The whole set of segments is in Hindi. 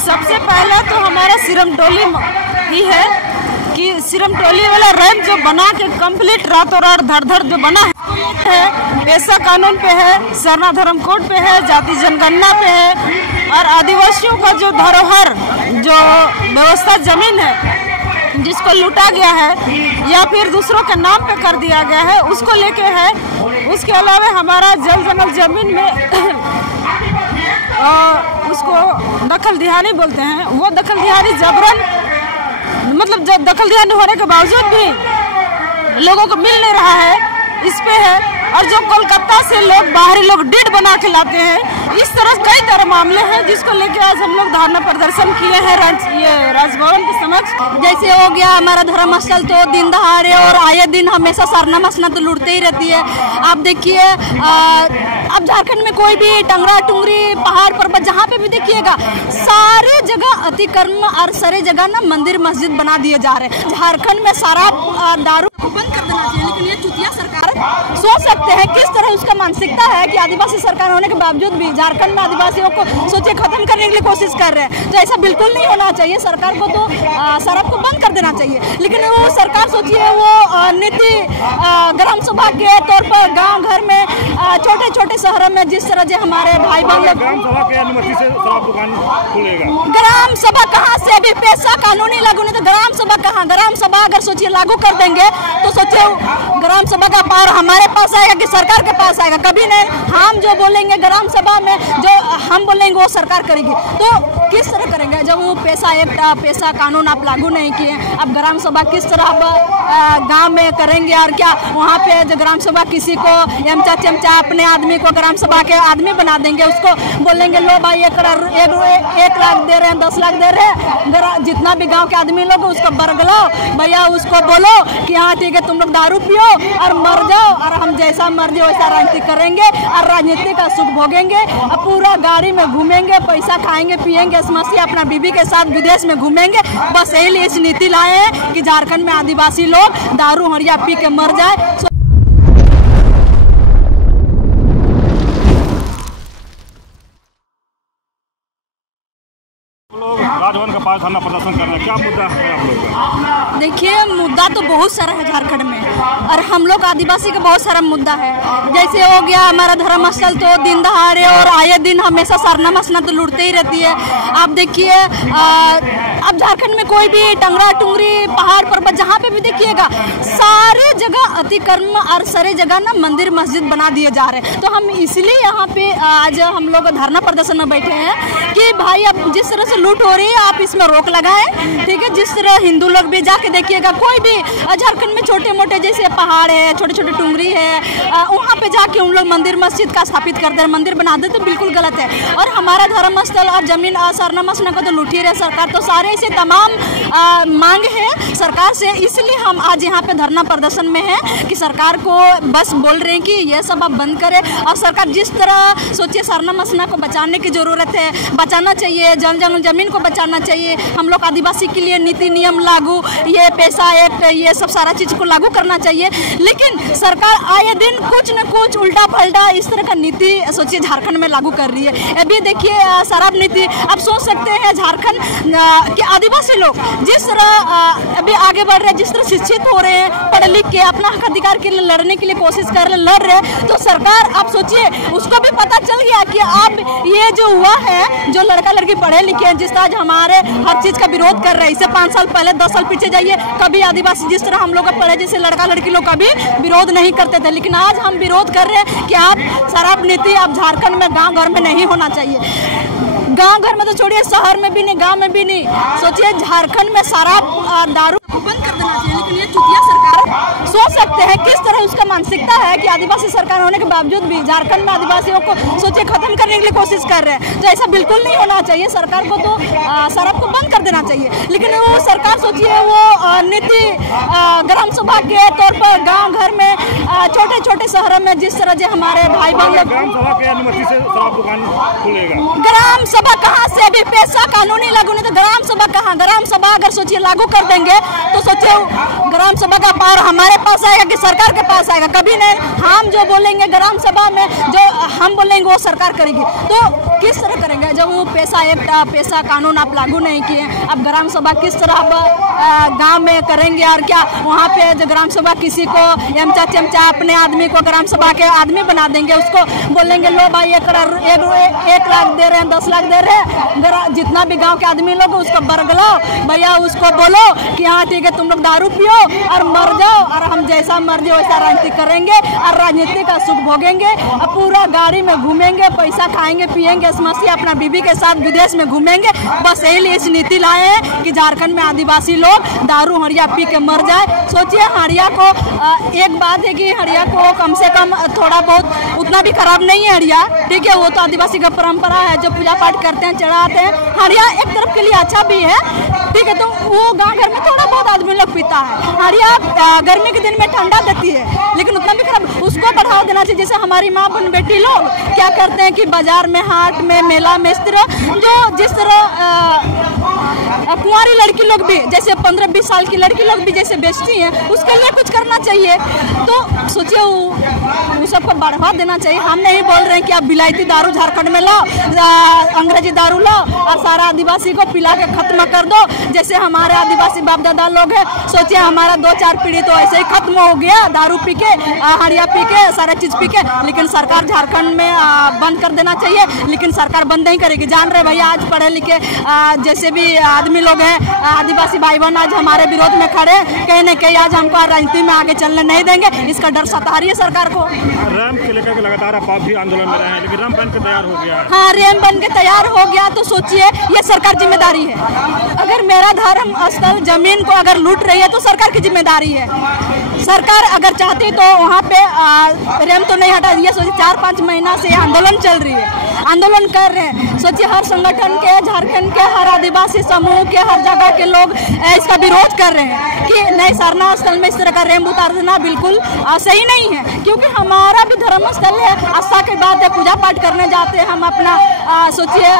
सबसे पहला तो हमारा सिरमटोली ही है कि सिरमटोली वाला रैंप जो बना के कंप्लीट रातों रात धड़ जो बना है, पैसा कानून पे है, सरना धर्म कोड पे है, जाति जनगणना पे है और आदिवासियों का जो धरोहर जो व्यवस्था जमीन है जिसको लूटा गया है या फिर दूसरों के नाम पे कर दिया गया है उसको लेके है। उसके अलावा हमारा जल जंगल जमीन में उसको दखल दिहानी बोलते हैं, वो दखल दिहानी जबरन मतलब दखल दिहानी होने के बावजूद भी लोगों को मिल नहीं रहा है, इस पे है। और जो कोलकाता से लोग बाहरी लोग डीड बना के लाते हैं, इस तरह कई तरह मामले हैं जिसको लेकर आज हम लोग धरना प्रदर्शन किए हैं राजभवन के समक्ष। जैसे हो गया हमारा धर्मस्थल तो दिन दहाड़े और आए दिन हमेशा सरना मसना तो लूटते ही रहती है। आप देखिए अब झारखंड में कोई भी टंगरा टुंगरी पहाड़ पर्वत जहाँ पे भी देखिएगा सारी जगह अतिक्रमण और सारी जगह ना मंदिर मस्जिद बना दिए जा रहे हैं। झारखंड में शराब दारू बंद कर देना चाहिए, लेकिन ये चुतिया सरकार सोच सकते हैं किस तरह उसका मानसिकता है कि आदिवासी सरकार होने के बावजूद भी झारखंड में आदिवासियों को सोचे खत्म करने के लिए कोशिश कर रहे हैं। तो ऐसा बिल्कुल नहीं होना चाहिए। सरकार को तो शराब को बंद कर देना चाहिए, लेकिन वो सरकार सोचिए वो नीति ग्राम सभा के तौर पर गांव घर में छोटे छोटे शहरों में जिस तरह जो हमारे भाई बहन लोग ग्राम सभा के अनुमति से शराब दुकान खुलेगा। ग्राम सभा कहाँ से, अभी पैसा कानूनी लागू नहीं तो ग्राम सभा कहाँ। ग्राम सभा अगर सोचिए लागू कर देंगे तो सोचिए ग्राम सभा का पावर हमारे पास आएगा कि सरकार के पास आएगा? कभी नहीं। हम जो बोलेंगे ग्राम सभा में जो हम बोलेंगे वो सरकार करेगी। तो किस तरह करेंगे जब वो पैसा कानून आप लागू नहीं किए? अब ग्राम सभा किस तरह आप गांव में करेंगे? और क्या वहाँ पे जो ग्राम सभा किसी को यमचा चमचा अपने आदमी को ग्राम सभा के आदमी बना देंगे, उसको बोलेंगे लो भाई 1 लाख दे रहे हैं, 10 लाख दे रहे हैं, जितना भी गाँव के आदमी लोग उसको बरगलाओ भैया, उसको बोलो कि हाँ ठीक है तुम लोग दारू पियो और मर जाओ और हम जैसा मर्जी वैसा राजनीति करेंगे और राजनीति का सुख भोगेंगे और पूरा गाड़ी में घूमेंगे, पैसा खाएंगे पिएंगे, समस्या अपना बीबी के साथ विदेश में घूमेंगे। बस यही लिए इस नीति लाए हैं कि झारखंड में आदिवासी लोग दारू हरिया पी के मर जाए। राजभवन के पास धरना प्रदर्शन कर रहे हैं, क्या मुद्दा है आप लोग का? देखिए मुद्दा तो बहुत सारा है झारखंड में और हम लोग आदिवासी का बहुत सारा मुद्दा है। जैसे हो गया हमारा धर्मस्थल तो दिन दहाड़े और आए दिन हमेशा सरना मसना तो लूटते ही रहती है। आप देखिए अब झारखंड में कोई भी टंगरा टुंगरी पहाड़ पर्वत जहाँ पे भी देखिएगा सारी जगह अतिक्रमण और सारी जगह ना मंदिर मस्जिद बना दिए जा रहे हैं। तो हम इसलिए यहाँ पे आज हम लोग धरना प्रदर्शन में बैठे हैं कि भाई अब जिस तरह से लूट हो रही है आप इसमें रोक लगाएं, ठीक है। जिस तरह हिंदू लोग भी जाके देखिएगा कोई भी झारखंड में छोटे मोटे जैसे पहाड़ है, छोटे छोटे टुंगरी है, वहाँ पे जाके उन लोग मंदिर मस्जिद का स्थापित करते हैं, मंदिर बना देते, तो बिल्कुल गलत है। और हमारा धर्मस्थल और जमीन सरना मसना को तो लूट ही रहे सरकार। तो सारे ऐसे तमाम मांग है सरकार से, इसलिए हम आज यहाँ पे धरना प्रदर्शन में है कि सरकार को बस बोल रहे हैं कि ये सब आप बंद करे। और सरकार जिस तरह सोचिए सरना मसना को बचाने की जरूरत है, बचाना चाहिए, जल जंगल जमीन को बचाना चाहिए। हम लोग आदिवासी के लिए नीति नियम लागू, ये पैसा एक्ट, ये सब सारा चीज को लागू करना चाहिए। लेकिन सरकार आए दिन कुछ न कुछ उल्टा पलटा इस तरह का नीति सोचिए झारखंड में लागू कर रही है। अभी देखिए शराब नीति, आप सोच सकते हैं झारखंड के आदिवासी लोग जिस तरह अभी आगे बढ़ रहे हैं, जिस तरह शिक्षित हो रहे हैं, पढ़ लिख के अपना हक अधिकार के लिए लड़ने के लिए कोशिश कर रहे, लड़ रहे, तो सरकार आप सोचिए उसको भी पता चल गया कि अब ये जो हुआ है, जो लड़का लड़की पढ़े लिखे हैं, जिस तरह हमारे हर चीज का विरोध कर रहे हैं, इससे 5 साल पहले 10 साल पीछे जाइए, कभी आदिवासी जिस तरह हम लोग पढ़े जैसे लड़का लड़की लोग कभी विरोध नहीं करते थे। लेकिन आज हम विरोध कर रहे हैं कि आप शराब नीति अब झारखंड में गांव घर में नहीं होना चाहिए। गांव घर में तो छोड़िए, शहर में भी नहीं, गांव में भी नहीं। सोचिए झारखंड में शराब दारू बंद कर देना चाहिए, लेकिन ये चुतिया सरकार सोच सकते हैं किस तरह उसका मानसिकता है कि आदिवासी सरकार होने के बावजूद भी झारखंड में आदिवासियों को सोचिए खत्म करने के लिए कोशिश कर रहे हैं। तो ऐसा बिल्कुल नहीं होना चाहिए। सरकार को तो शराब को बंद कर देना चाहिए, लेकिन वो सरकार सोचिए वो नीति ग्राम सभा के तौर पर गाँव घर में छोटे छोटे शहरों में जिस तरह जो हमारे भाई बहन लोग ग्राम सभा के अनुमति से शराब दुकान खुलेगा। ग्राम सभा कहाँ से, अभी पैसा कानूनी लागू नहीं तो ग्राम सभा कहाँ। ग्राम सभा अगर सोचिए लागू कर देंगे तो सोचिए ग्राम सभा का पावर हमारे पास आएगा कि सरकार के पास आएगा? कभी नहीं। हम जो बोलेंगे ग्राम सभा में जो हम बोलेंगे वो सरकार करेगी। तो किस तरह करेंगे जब वो पैसा एक्ट पैसा कानून आप लागू नहीं किए? अब ग्राम सभा किस तरह आप गांव में करेंगे? और क्या वहाँ पे जो ग्राम सभा किसी को एमचा चमचा अपने आदमी को ग्राम सभा के आदमी बना देंगे, उसको बोलेंगे लो भाई 1 लाख दे रहे हैं, 10 लाख दे रहे हैं, जितना भी गांव के आदमी लोग उसको बरगलाओ भैया, उसको बोलो कि हाँ ठीक है तुम लोग दारू पियो और मर जाओ, और हम जैसा मर्जी वैसा राजनीति करेंगे और राजनीति का सुख भोगेंगे, और पूरा गाड़ी में घूमेंगे, पैसा खाएंगे पिएंगे, समस्या अपना बीबी के साथ विदेश में घूमेंगे। बस यही लिए इस नीति लाए हैं कि झारखंड में आदिवासी लोग दारू हड़िया पी के मर जाए। सोचिए हड़िया को, एक बात है कि हड़िया को कम से कम थोड़ा बहुत उतना भी खराब नहीं है हड़िया, ठीक है, वो तो आदिवासी का परंपरा है, जो पूजा पाठ करते हैं चढ़ाते हैं। हड़िया एक तरफ के लिए अच्छा भी है, ठीक है, तो वो गांव घर में थोड़ा बहुत आदमी लोग पीता है। हड़िया गर्मी के दिन में ठंडा देती है, लेकिन उतना भी खराब, उसको बढ़ावा देना चाहिए। जैसे हमारी माँ बहन बेटी लोग क्या करते हैं कि बाजार में, हाट में, मेला में, इस तरह जो जिस तरह कुंवारी लड़की लोग भी जैसे 15-20 साल की लड़की लोग भी जैसे बेचती हैं, उसके लिए कुछ करना चाहिए। तो सोचिए वो सबको बढ़ावा देना चाहिए। हम नहीं बोल रहे हैं कि आप विलायती दारू झारखंड में लाओ, अंग्रेजी दारू लाओ और सारा आदिवासी को पिला के खत्म कर दो, जैसे हमारे आदिवासी बाप दादा लोग हैं। सोचिए हमारा 2-4 पीढ़ी तो ऐसे ही खत्म हो गया, दारू पी के, हड़िया पी के, सारा चीज पी के। लेकिन सरकार झारखंड में बंद कर देना चाहिए, लेकिन सरकार बंद नहीं करेगी। जान रहे भैया, आज पढ़े लिखे जैसे भी आदमी लोग हैं, आदिवासी भाई बहन आज हमारे विरोध में खड़े, कहीं न कहीं आज हमको राजनीति में आगे चलने नहीं देंगे, इसका डर सता रही है सरकार को। रैंप के लेकर लगातार आप भी आंदोलन में रहे हैं, लेकिन रैंप बन के तैयार हो गया है। हाँ, रैंप बन के तैयार हो गया, तो सोचिए ये सरकार जिम्मेदारी है। अगर मेरा धर्म स्थल जमीन को अगर लूट रही है तो सरकार की जिम्मेदारी है। सरकार अगर चाहती तो वहाँ पे रैंप तो नहीं हटा। ये सोचिए 4-5 महीना से आंदोलन चल रही है, आंदोलन कर रहे हैं। सोचिए हर संगठन के, झारखंड के हर आदिवासी समूह के, हर जगह के लोग इसका विरोध कर रहे हैं कि नहीं, सरना स्थल में इस तरह का रैंप उतार देना बिल्कुल सही नहीं है, क्योंकि हमारा भी धर्म स्थल है। आस्था की बात है, पूजा पाठ करने जाते हैं हम अपना, सोचिए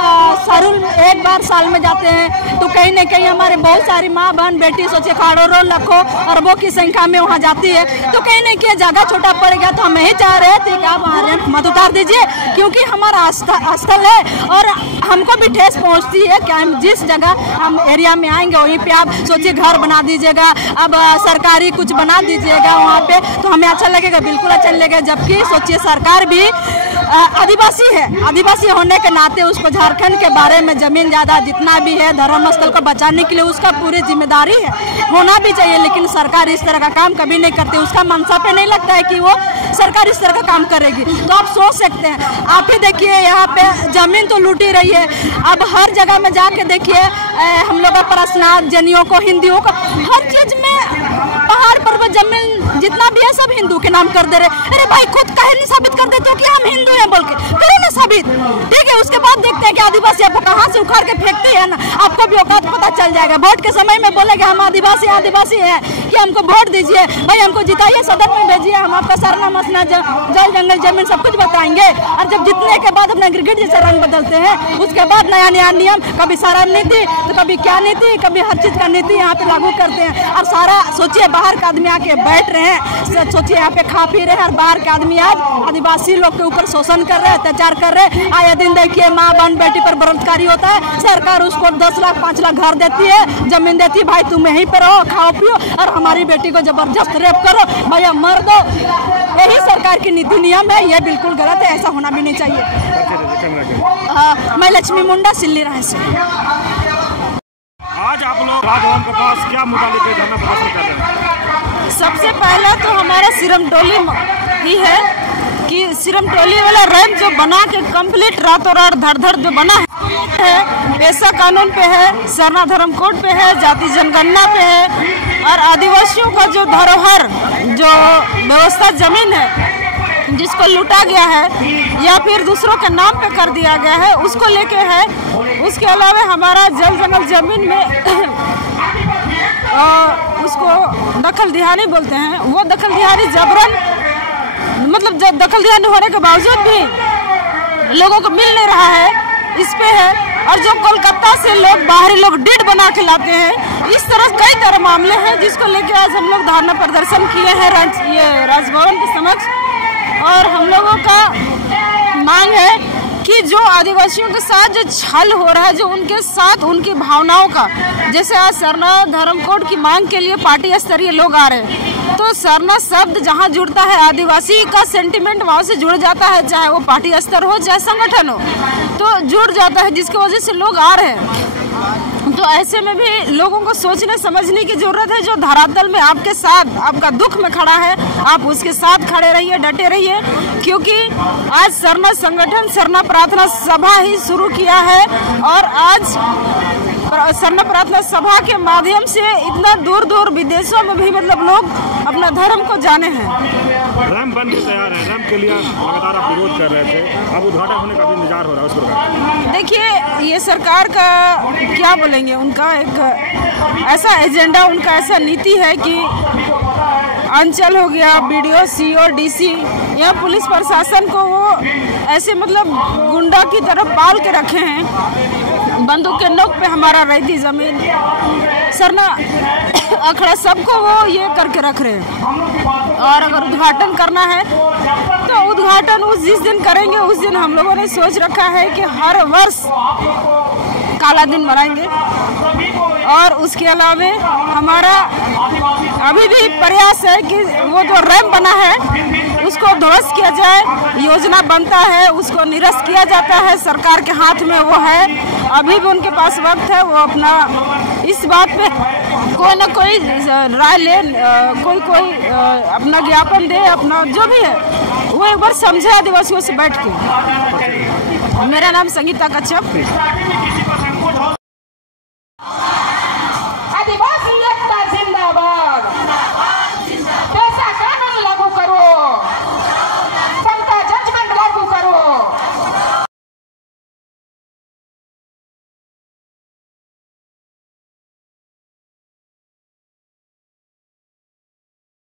सरुल एक बार साल में जाते हैं, तो कहीं न कहीं हमारे बहुत सारी माँ बहन बेटी, सोचिए करोड़ों लाखों अरबों की संख्या में वहाँ जाती है, तो कहीं न कहीं जगह छोटा पड़ गया, तो हम यही चाह रहे थे कि आप वहाँ रैंप मत उतार दीजिए, क्योंकि हमारा स्थल है और हमको भी ठेस पहुँचती है कि हम जिस जगह हम एरिया में आएंगे वहीं पे आप सोचिए घर बना दीजिएगा, अब सरकारी कुछ बना दीजिएगा वहाँ पे, तो हमें अच्छा लगेगा, बिल्कुल अच्छा लगेगा। जबकि सोचिए सरकार भी आदिवासी है, आदिवासी होने के नाते उसको झारखंड के बारे में जमीन ज़्यादा जितना भी है धर्म स्थल को बचाने के लिए उसका पूरी जिम्मेदारी है, होना भी चाहिए। लेकिन सरकार इस तरह का काम कभी नहीं करती, उसका मनसा पे नहीं लगता है कि वो सरकार इस तरह का काम करेगी। तो आप सोच सकते हैं, आप ही देखिए यहाँ पे जमीन तो लूटी रही है। अब हर जगह में जाके देखिए, हम लोग का प्रश्नार्थ जनियों को, हिंदुओं को, हर चीज में पहाड़ पर्वत जमीन जितना भी है सब हिंदू के नाम कर दे रहे। अरे भाई खुद कहे नहीं साबित कर देते हो कि हम हिंदू हैं बोल के, करो ना साबित, ठीक है। उसके बाद देखते हैं कि आदिवासी आपको कहाँ से उखाड़ के फेंकते हैं ना, आपको भी औकात पता चल जाएगा। वोट के समय में बोलेंगे हम आदिवासी हैं कि हमको वोट दीजिए, भाई हमको जिताइए, सदन में भेजिए, हम आपका सरना मसना जल जंगल जमीन सब कुछ बताएंगे। और जब जीतने के बाद अपना गिरगिट जैसा रंग बदलते हैं, उसके बाद नया नया नियम, कभी सारा नीति तो कभी क्या नीति, कभी हर चीज का नीति यहाँ पे लागू करते हैं। और सारा सोचिए बाहर का आदमी आके बैठ रहे हैं, सोचिए यहाँ पे खा पी रहे हैं, और बाहर के आदमी आज आदिवासी लोग के ऊपर शोषण कर रहे हैं, अत्याचार कर रहे हैं। आए दिन देखिए माँ बहन बेटी पर बलात्कारी होता है, सरकार उसको 10 लाख 5 लाख घर देती है, जमीन देती है, भाई तुम यहीं पे रहो, खाओ पियो, और हमारी बेटी को जबरदस्त रेप करो, भैया मर दो। यही सरकार की नीति नियम है, ये बिल्कुल गलत है, ऐसा होना भी नहीं चाहिए। मैं लक्ष्मी मुंडा, सिल्ली राय से। आज आप लोग राजभवन के पास क्या मुद्दा लेकर धरना प्रदर्शन कर रहे हैं? सबसे पहला तो हमारा सिरम टोली ही है कि सिरम टोली वाला रैंप जो बना के कंप्लीट रातों रात धड़ जो बना है, पैसा कानून पे है, सरना धर्म कोड पे है, जाति जनगणना पे है, और आदिवासियों का जो धरोहर जो व्यवस्था जमीन है जिसको लूटा गया है या फिर दूसरों के नाम पे कर दिया गया है, उसको लेके है। उसके अलावा हमारा जल जंगल जमीन में उसको दखल दिहानी बोलते हैं, वो दखल दिहानी जबरन, मतलब दखल दिहानी होने के बावजूद भी लोगों को मिल नहीं रहा है, इस पे है। और जो कोलकाता से लोग बाहरी लोग डिड बना के लाते हैं, इस तरह कई तरह मामले हैं जिसको लेके आज हम लोग धरना प्रदर्शन किए हैं ये राजभवन के समक्ष। और हम लोगों का मांग है कि जो आदिवासियों के साथ जो छल हो रहा है, जो उनके साथ उनकी भावनाओं का, जैसे आज सरना धर्म कोड की मांग के लिए पार्टी स्तरीय लोग आ रहे हैं, तो सरना शब्द जहां जुड़ता है आदिवासी का सेंटिमेंट वहां से जुड़ जाता है, चाहे वो पार्टी स्तर हो चाहे संगठन हो, तो जुड़ जाता है, जिसकी वजह से लोग आ रहे हैं। तो ऐसे में भी लोगों को सोचने समझने की जरूरत है। जो धरातल में आपके साथ आपका दुख में खड़ा है, आप उसके साथ खड़े रहिए, डटे रहिए, क्योंकि आज सरना संगठन सरना प्रार्थना सभा ही शुरू किया है और आज सरना प्रार्थना सभा के माध्यम से इतना दूर दूर विदेशों में भी मतलब लोग अपना धर्म को जाने हैं। रैंप बन के तैयार है, रैंप के लिए लगातार आप विरोध कर रहे थे, अब उद्घाटन होने का भी इंतजार हो रहा है उस प्रकार। देखिए, ये सरकार का क्या बोलेंगे, उनका एक ऐसा एजेंडा, उनका ऐसा नीति है कि अंचल हो गया, BDO, CO, DC, या पुलिस प्रशासन को वो ऐसे मतलब गुंडा की तरह पाल के रखे हैं। बंदूक के नोक पे हमारा रहती जमीन, सरना अखड़ा सबको वो ये करके रख रहे हैं। और अगर उद्घाटन करना है तो उद्घाटन जिस दिन करेंगे उस दिन हम लोगों ने सोच रखा है कि हर वर्ष काला दिन मनाएंगे। और उसके अलावा हमारा अभी भी प्रयास है कि वो जो रैंप बना है उसको ध्वस्त किया जाए, योजना बनता है उसको निरस्त किया जाता है, सरकार के हाथ में वो है, अभी भी उनके पास वक्त है, वो अपना इस बात पे कोई ना कोई राय ले, कोई अपना ज्ञापन दे, अपना जो भी है वो एक बार समझे आदिवासियों से बैठ के। मेरा नाम संगीता कच्छप।